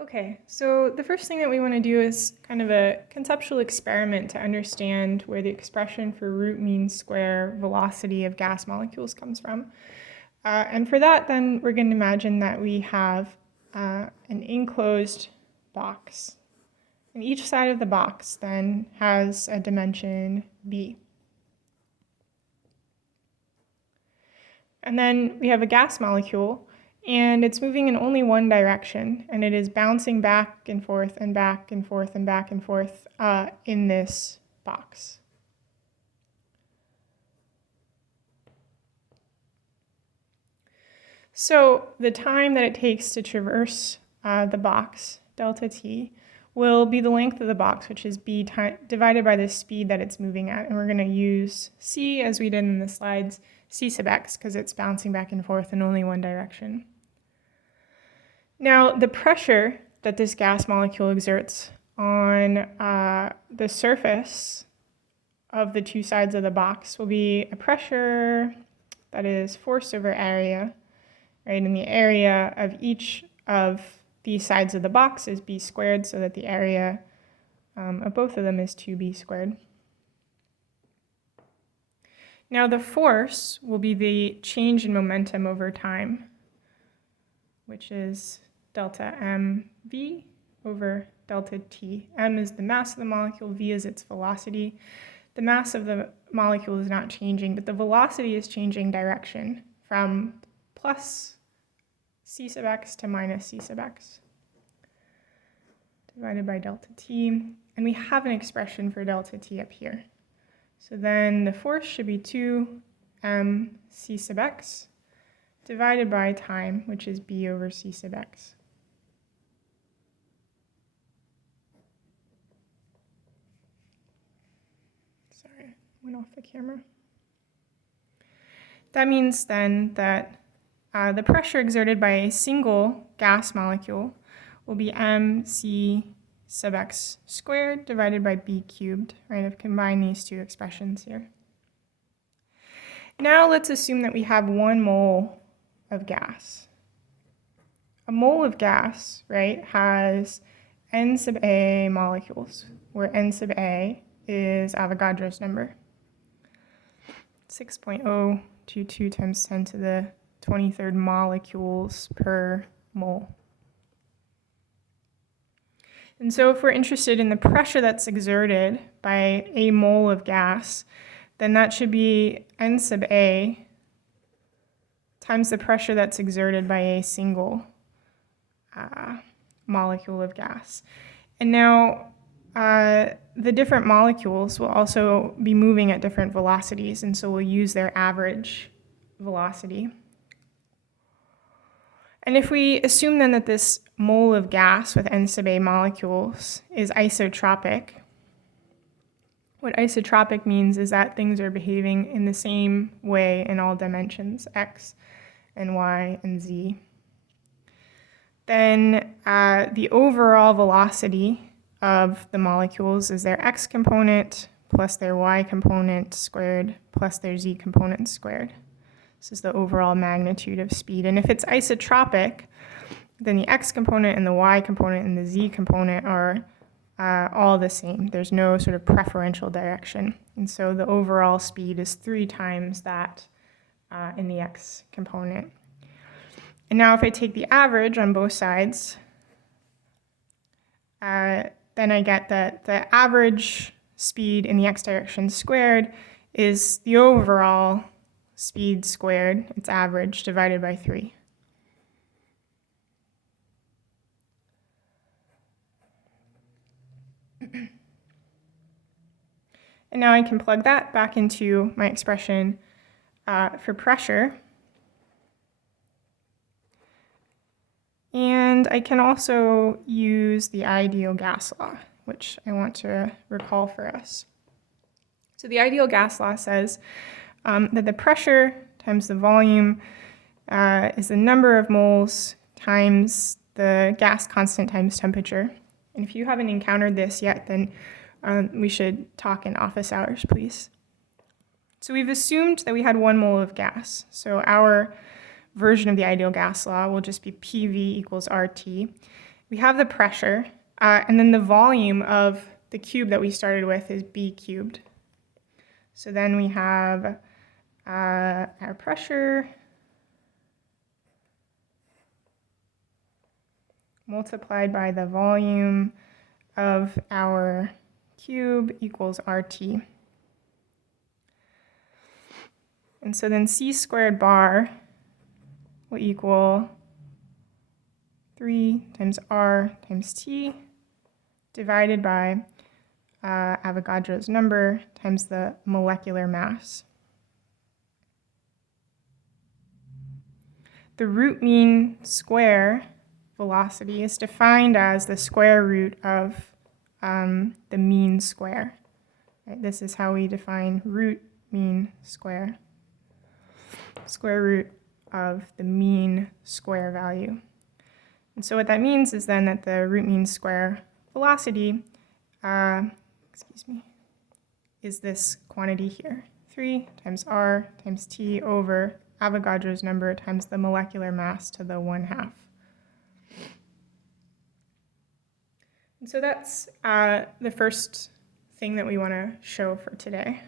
Okay, so the first thing that we want to do is kind of a conceptual experiment to understand where the expression for root mean square velocity of gas molecules comes from. And for that, then we're going to imagine that we have an enclosed box. And each side of the box then has a dimension b. And then we have a gas molecule, and it's moving in only one direction, and it is bouncing back and forth and back and forth and back and forth in this box. So the time that it takes to traverse the box, delta t, will be the length of the box, which is b divided by the speed that it's moving at. And we're going to use c, as we did in the slides, c sub x, because it's bouncing back and forth in only one direction. Now, the pressure that this gas molecule exerts on the surface of the two sides of the box will be a pressure that is force over area, right? And the area of each of these sides of the box is b squared, so that the area of both of them is 2b squared. Now the force will be the change in momentum over time, which is delta mv over delta t. M is the mass of the molecule, v is its velocity. The mass of the molecule is not changing, but the velocity is changing direction from plus c sub x to minus c sub x divided by delta t. And we have an expression for delta t up here. So then the force should be 2 c sub x divided by time, which is b over c sub x. Sorry, I went off the camera. That means then that the pressure exerted by a single gas molecule will be mc sub x squared divided by b cubed, right? I've combined these two expressions here. Now let's assume that we have 1 mole of gas. A mole of gas, right, has n sub a molecules, where n sub a is Avogadro's number. 6.022 times 10 to the 23rd molecules per mole. And so if we're interested in the pressure that's exerted by a mole of gas, then that should be n sub a times the pressure that's exerted by a single molecule of gas. And now the different molecules will also be moving at different velocities, and so we'll use their average velocity. And if we assume then that this mole of gas with n sub a molecules is isotropic, what isotropic means is that things are behaving in the same way in all dimensions, x and y and z. Then the overall velocity of the molecules is their x component plus their y component squared plus their z component squared. This is the overall magnitude of speed. And if it's isotropic, then the x component and the y component and the z component are all the same. There's no sort of preferential direction. And so the overall speed is 3 times that in the x component. And now if I take the average on both sides, then I get that the average speed in the x direction squared is the overall speed squared, its average, divided by 3. And now I can plug that back into my expression for pressure. And I can also use the ideal gas law, which I want to recall for us. So the ideal gas law says that the pressure times the volume is the number of moles times the gas constant times temperature. And if you haven't encountered this yet, then we should talk in office hours, please. So we've assumed that we had 1 mole of gas. So our version of the ideal gas law will just be PV equals RT. we have the pressure, and then the volume of the cube that we started with is b cubed. So then we have our pressure multiplied by the volume of our cube equals RT. And so then C squared bar will equal 3 times R times T divided by Avogadro's number times the molecular mass. The root mean square velocity is defined as the square root of the mean square. Right? This is how we define root mean square. Square root of the mean square value. And so what that means is then that the root mean square velocity is this quantity here, 3 times R times T over Avogadro's number times the molecular mass to the 1/2. And so that's the first thing that we want to show for today.